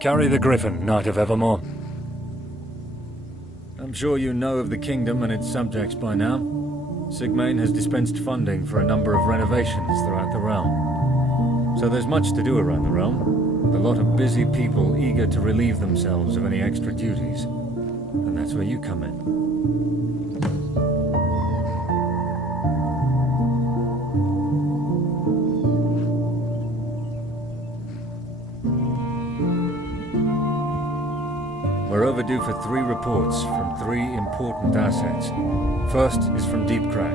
Carry the griffin, Knight of Evermore. I'm sure you know of the kingdom and its subjects by now. Sigmayne has dispensed funding for a number of renovations throughout the realm. So there's much to do around the realm, with a lot of busy people eager to relieve themselves of any extra duties. And that's where you come in. We're overdue for 3 reports from 3 important assets. First is from Deep Crack,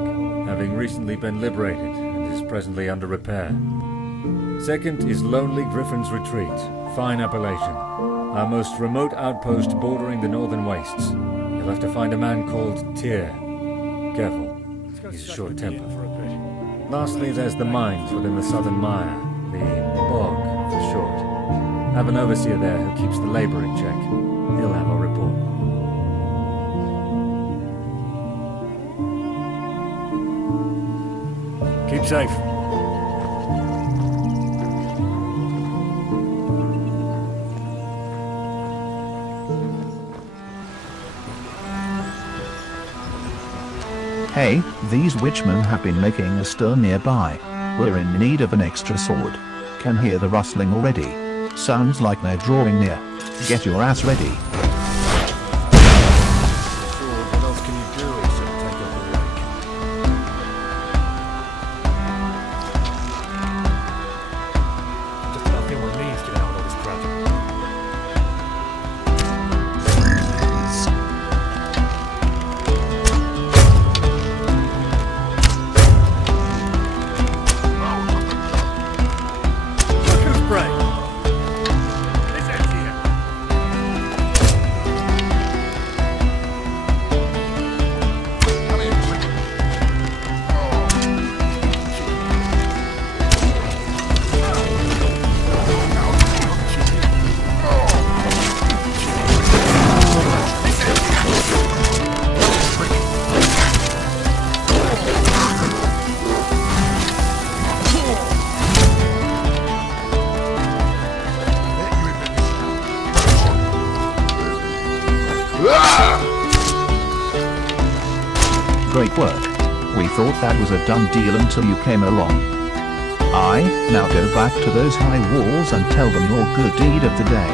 having recently been liberated and is presently under repair. Second is Lonely Griffin's Retreat, fine appellation, our most remote outpost bordering the northern wastes. You'll have to find a man called Tyr. Careful, he's short-tempered. Lastly, there's the mines within the southern mire, the bog for short. Have an overseer there who keeps the labor in check. He'll have a report. Keep safe. Hey, these witchmen have been making a stir nearby. We're in need of an extra sword. Can hear the rustling already. Sounds like they're drawing near. Get your ass ready. What else can you do except take up the rake? Just about feel my knees get out of all this crap. Look who's prey! Great work. We thought that was a done deal until you came along. Now go back to those high walls and tell them your good deed of the day.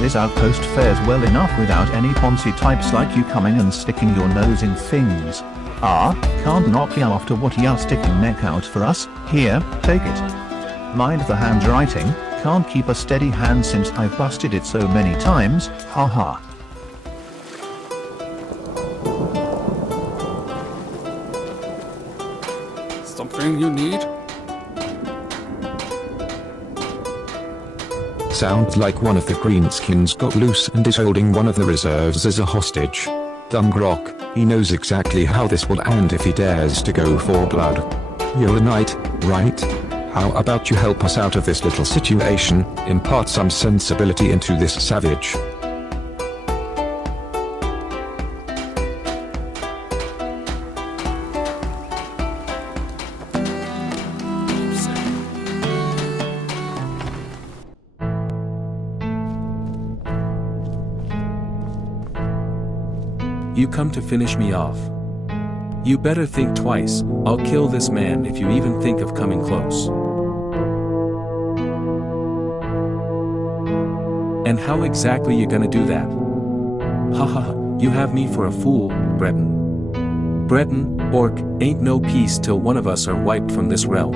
This outpost fares well enough without any Ponzi types like you coming and sticking your nose in things. Can't knock ya after what ya sticking neck out for us. Here, take it. Mind the handwriting, can't keep a steady hand since I've busted it so many times, haha. Something you need? Sounds like one of the greenskins got loose and is holding one of the reserves as a hostage. Dumb grok, he knows exactly how this will end if he dares to go for blood. You're a knight, right? How about you help us out of this little situation, impart some sensibility into this savage? You come to finish me off. You better think twice. I'll kill this man if you even think of coming close. And how exactly you gonna do that? Haha, you have me for a fool, Breton. Breton, orc, ain't no peace till one of us are wiped from this realm.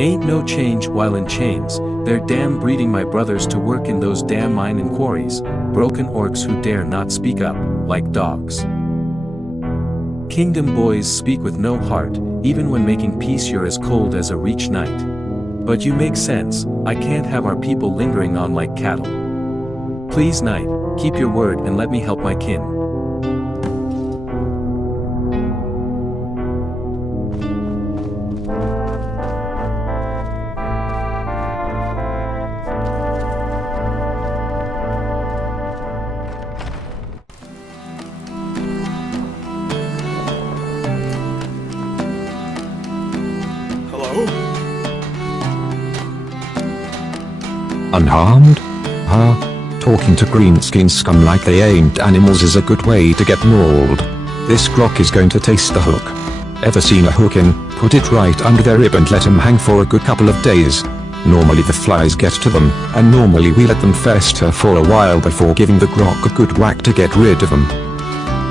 Ain't no change while in chains, they're damn breeding my brothers to work in those damn mine and quarries, broken orcs who dare not speak up, like dogs. Kingdom boys speak with no heart, even when making peace you're as cold as a reach knight. But you make sense, I can't have our people lingering on like cattle. Please knight, keep your word and let me help my kin. Unharmed? Talking to greenskin scum like they ain't animals is a good way to get mauled. This grok is going to taste the hook. Ever seen a hookin'? Put it right under their rib and let 'em hang for a good couple of days. Normally the flies get to them, and normally we let them fester for a while before giving the grok a good whack to get rid of them.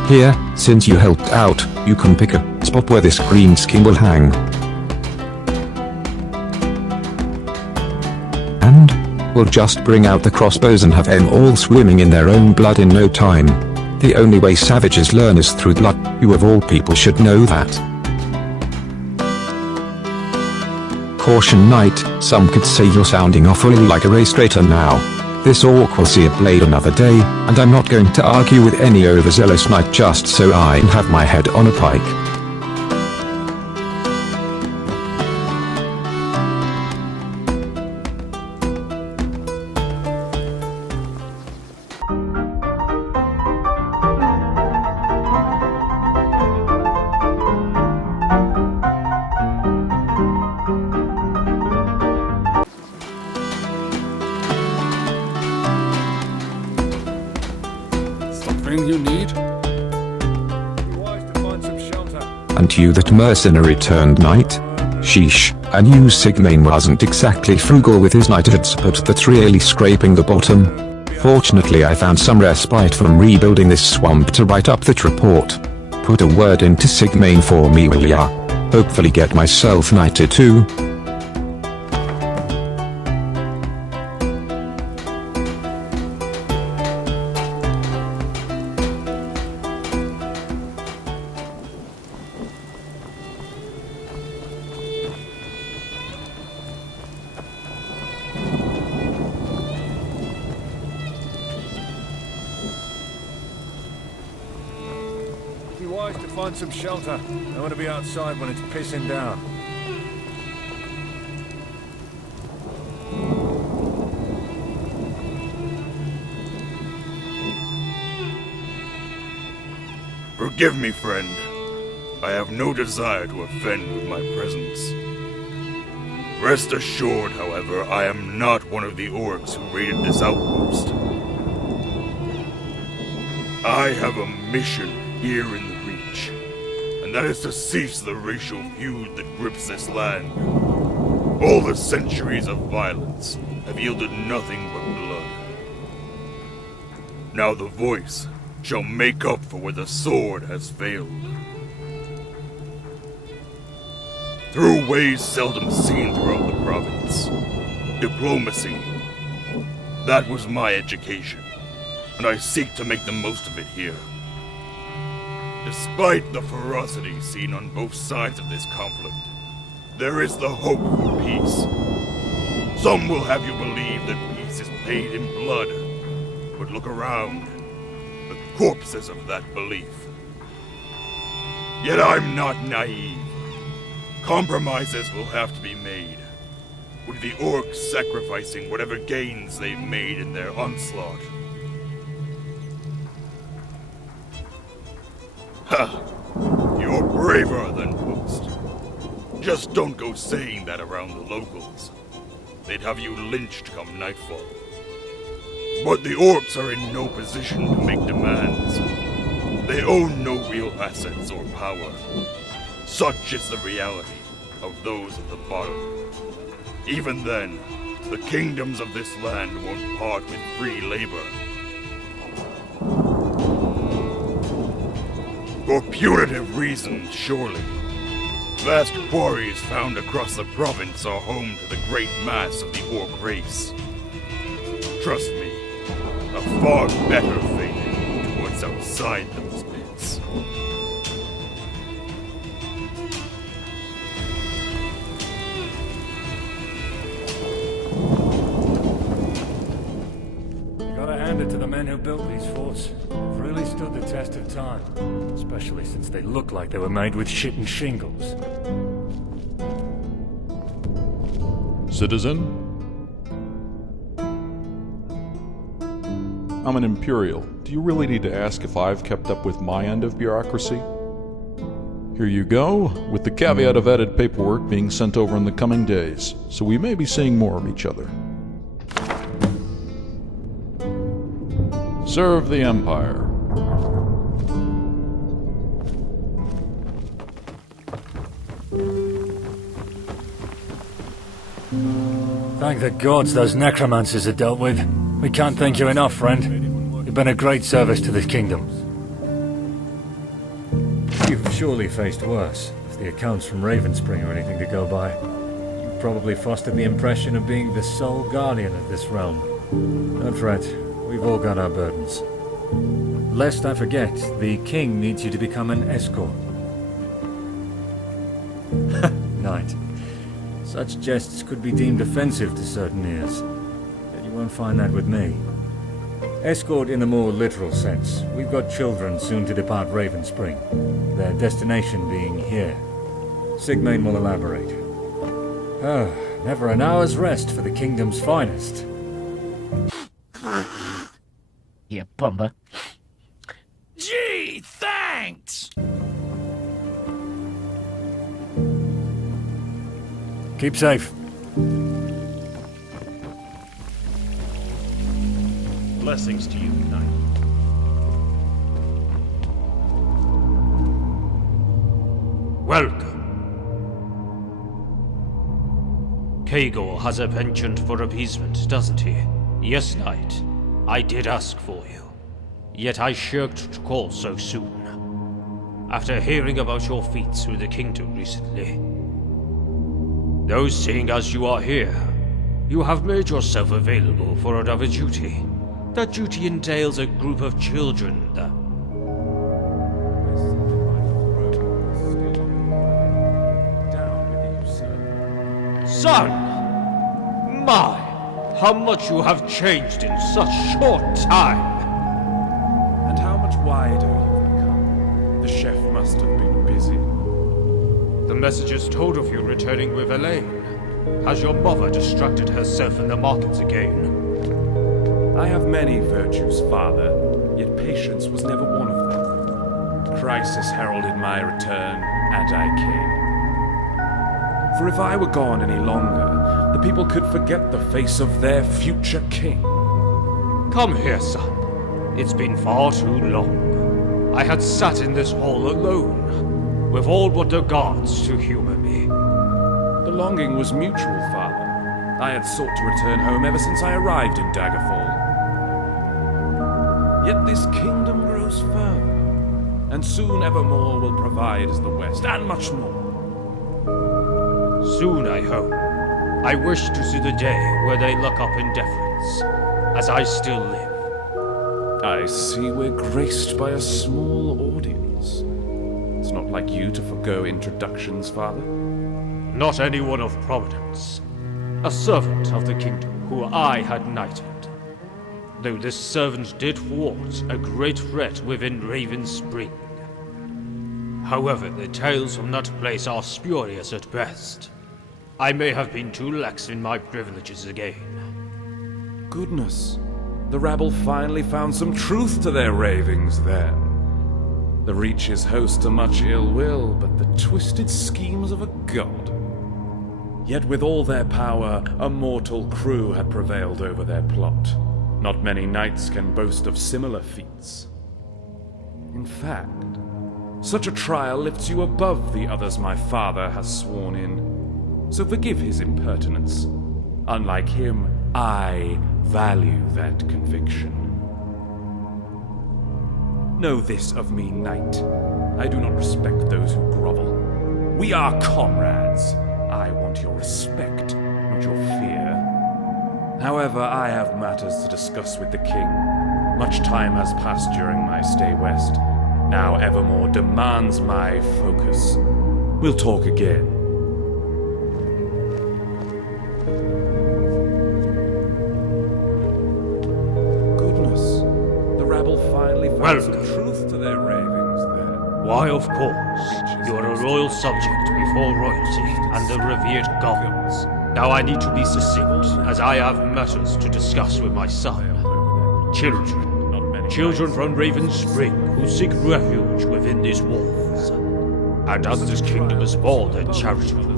Here, since you helped out, you can pick a spot where this greenskin will hang. And we'll just bring out the crossbows and have them all swimming in their own blood in no time. The only way savages learn is through blood. You of all people should know that. Caution knight, some could say you're sounding awfully like a race traitor now. This orc will see a blade another day, and I'm not going to argue with any overzealous knight just so I can have my head on a pike. Something you need? Be wise to find some shelter. And you that mercenary turned knight? Sheesh, I knew Sigmayne wasn't exactly frugal with his knighthoods, but that's really scraping the bottom. Fortunately I found some respite from rebuilding this swamp to write up that report. Put a word into Sigmayne for me, will ya? Hopefully get myself knighted too. Be wise to find some shelter. I want to be outside when it's pissing down. Forgive me, friend. I have no desire to offend with my presence. Rest assured, however, I am not one of the orcs who raided this outpost. I have a mission here in the Reach, and that is to cease the racial feud that grips this land. All the centuries of violence have yielded nothing but blood. Now the voice shall make up for where the sword has failed. Through ways seldom seen throughout the province. Diplomacy. That was my education, and I seek to make the most of it here. Despite the ferocity seen on both sides of this conflict, there is the hope for peace. Some will have you believe that peace is paid in blood, but look around. The corpses of that belief. Yet I'm not naive. Compromises will have to be made, with the orcs sacrificing whatever gains they've made in their onslaught. Ha! You're braver than most. Just don't go saying that around the locals. They'd have you lynched come nightfall. But the orcs are in no position to make demands. They own no real assets or power. Such is the reality of those at the bottom. Even then, the kingdoms of this land won't part with free labor. For punitive reasons, surely. Vast quarries found across the province are home to the great mass of the orc race. Trust me, a far better fate to what's outside those bits. You gotta hand it to the men who built these forts. They've really stood the test of time. Especially since they look like they were made with shit and shingles. Citizen? I'm an Imperial. Do you really need to ask if I've kept up with my end of bureaucracy? Here you go, with the caveat of added paperwork being sent over in the coming days, so we may be seeing more of each other. Serve the Empire. Thank the gods those necromancers are dealt with. We can't thank you enough, friend. You've been a great service to this kingdom. You've surely faced worse, if the accounts from Ravenspring are anything to go by. You probably fostered the impression of being the sole guardian of this realm. Don't fret, we've all got our burdens. Lest I forget, the king needs you to become an escort. Knight. Such jests could be deemed offensive to certain ears, but you won't find that with me. Escort in a more literal sense. We've got children soon to depart Ravenspring, their destination being here. Sigmayne will elaborate. Never an hour's rest for the kingdom's finest. You bummer. Gee, thanks! Keep safe. Blessings to you, knight. Welcome. Kagor has a penchant for appeasement, doesn't he? Yes, knight. I did ask for you. Yet I shirked to call so soon. After hearing about your feats through the kingdom recently. Though seeing as you are here, you have made yourself available for another duty. That duty entails a group of children that... Son! My! How much you have changed in such short time! And how much wider you've become. The chef must have been busy. The messengers told of you returning with Elaine. Has your mother distracted herself in the markets again? I have many virtues, father, yet patience was never one of them. Crisis heralded my return, and I came. For if I were gone any longer, the people could forget the face of their future king. Come here, son. It's been far too long. I had sat in this hall alone, with all but the gods to humor me. The longing was mutual, father. I had sought to return home ever since I arrived in Daggerfall. Yet this kingdom grows firm, and soon evermore will provide as the West, and much more. Soon, I hope. I wish to see the day where they look up in deference, as I still live. I see we're graced by a small audience. It's not like you to forgo introductions, father. Not anyone of prominence. A servant of the kingdom who I had knighted. Though this servant did thwart a great threat within Ravenspring. However, the tales from that place are spurious at best. I may have been too lax in my privileges again. Goodness. The rabble finally found some truth to their ravings then. The Reaches host a much ill will, but the twisted schemes of a god. Yet with all their power, a mortal crew had prevailed over their plot. Not many knights can boast of similar feats. In fact, such a trial lifts you above the others my father has sworn in. So forgive his impertinence. Unlike him, I value that conviction. Know this of me, knight. I do not respect those who grovel. We are comrades. I want your respect, not your fear. However, I have matters to discuss with the king. Much time has passed during my stay west. Now evermore demands my focus. We'll talk again. Goodness, the rabble finally found some truth to their ravings there. Why, of course. You are a royal subject before royalty and the revered gods. Now I need to be succinct, as I have matters to discuss with my son. Children. Children from Ravenspring who seek refuge within these walls. And as this kingdom is bold and charitable,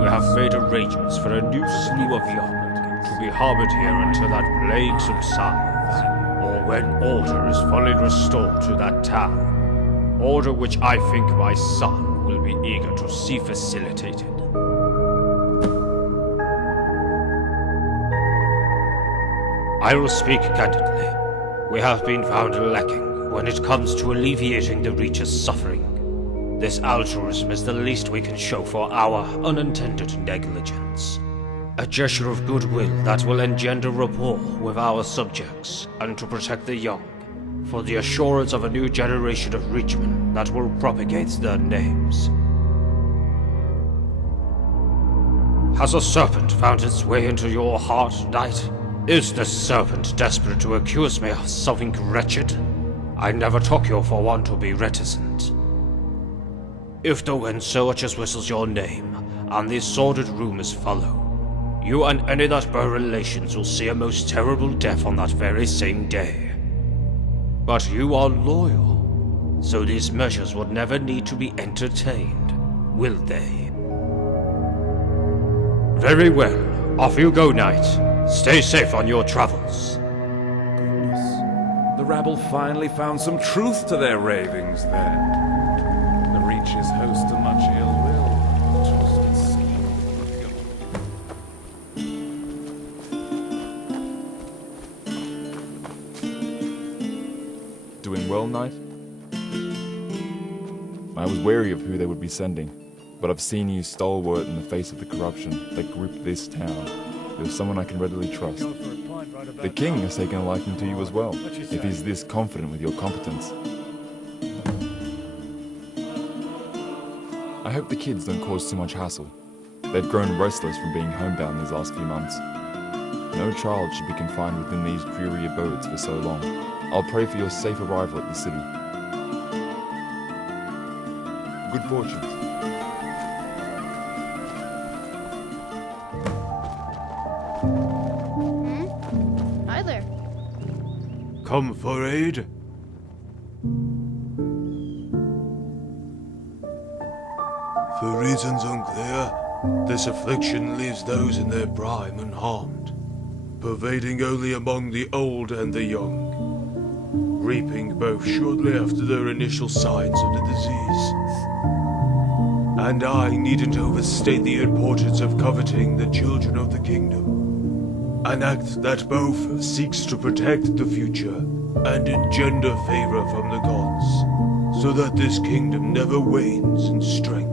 we have made arrangements for a new slew of young to be harbored here until that plague subsides, or when order is fully restored to that town. Order which I think my son will be eager to see facilitated. I will speak candidly. We have been found lacking when it comes to alleviating the Reach's suffering. This altruism is the least we can show for our unintended negligence. A gesture of goodwill that will engender rapport with our subjects and to protect the young, for the assurance of a new generation of Reachmen that will propagate their names. Has a serpent found its way into your heart, knight? Is this serpent desperate to accuse me of something wretched? I never took you for one to be reticent. If the wind so much as whistles your name, and these sordid rumors follow, you and any that bear relations will see a most terrible death on that very same day. But you are loyal, so these measures would never need to be entertained, will they? Very well. Off you go, knight. Stay safe on your travels. The rabble finally found some truth to their ravings then. The Reach is host to much ill will. Twisted scheme of God. Doing well, Knight? I was wary of who they would be sending, but I've seen you stalwart in the face of the corruption that gripped this town. There's someone I can readily trust. The king has taken a liking to you as well, if he's this confident with your competence. I hope the kids don't cause too much hassle. They've grown restless from being homebound these last few months. No child should be confined within these dreary abodes for so long. I'll pray for your safe arrival at the city. Good fortune. Hi there. Come for aid? For reasons unclear, this affliction leaves those in their prime unharmed, pervading only among the old and the young, reaping both shortly after their initial signs of the disease. And I needn't overstate the importance of coveting the children of the kingdom, an act that both seeks to protect the future and engender favor from the gods, so that this kingdom never wanes in strength.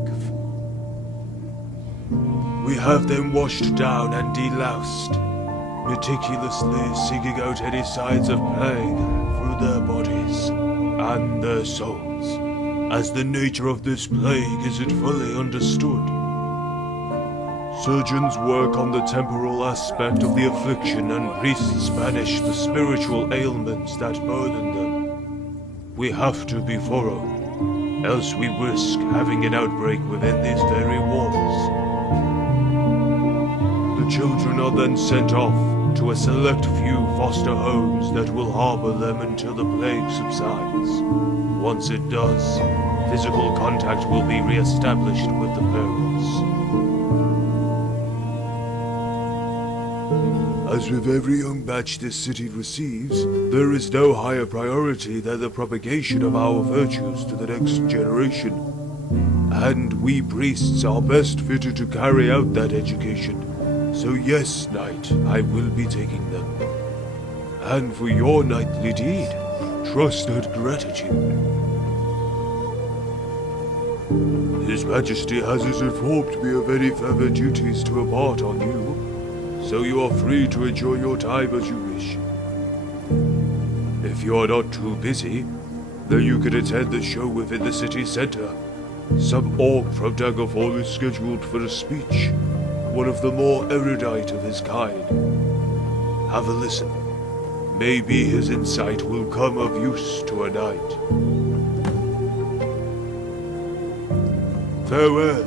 We have them washed down and deloused, meticulously seeking out any signs of plague through their bodies and their souls, as the nature of this plague isn't fully understood. Surgeons work on the temporal aspect of the affliction, and priests banish the spiritual ailments that burden them. We have to be thorough, else we risk having an outbreak within these very walls. The children are then sent off to a select few foster homes that will harbor them until the plague subsides. Once it does, physical contact will be re-established with the parents. As with every young batch this city receives, there is no higher priority than the propagation of our virtues to the next generation. And we priests are best fitted to carry out that education. So yes, Knight, I will be taking them. And for your knightly deed, trusted gratitude. His Majesty has informed me of any further duties to impart on you, so you are free to enjoy your time as you wish. If you are not too busy, then you can attend the show within the city center. Some orc from Daggerfall is scheduled for a speech, one of the more erudite of his kind. Have a listen. Maybe his insight will come of use to a knight. Farewell.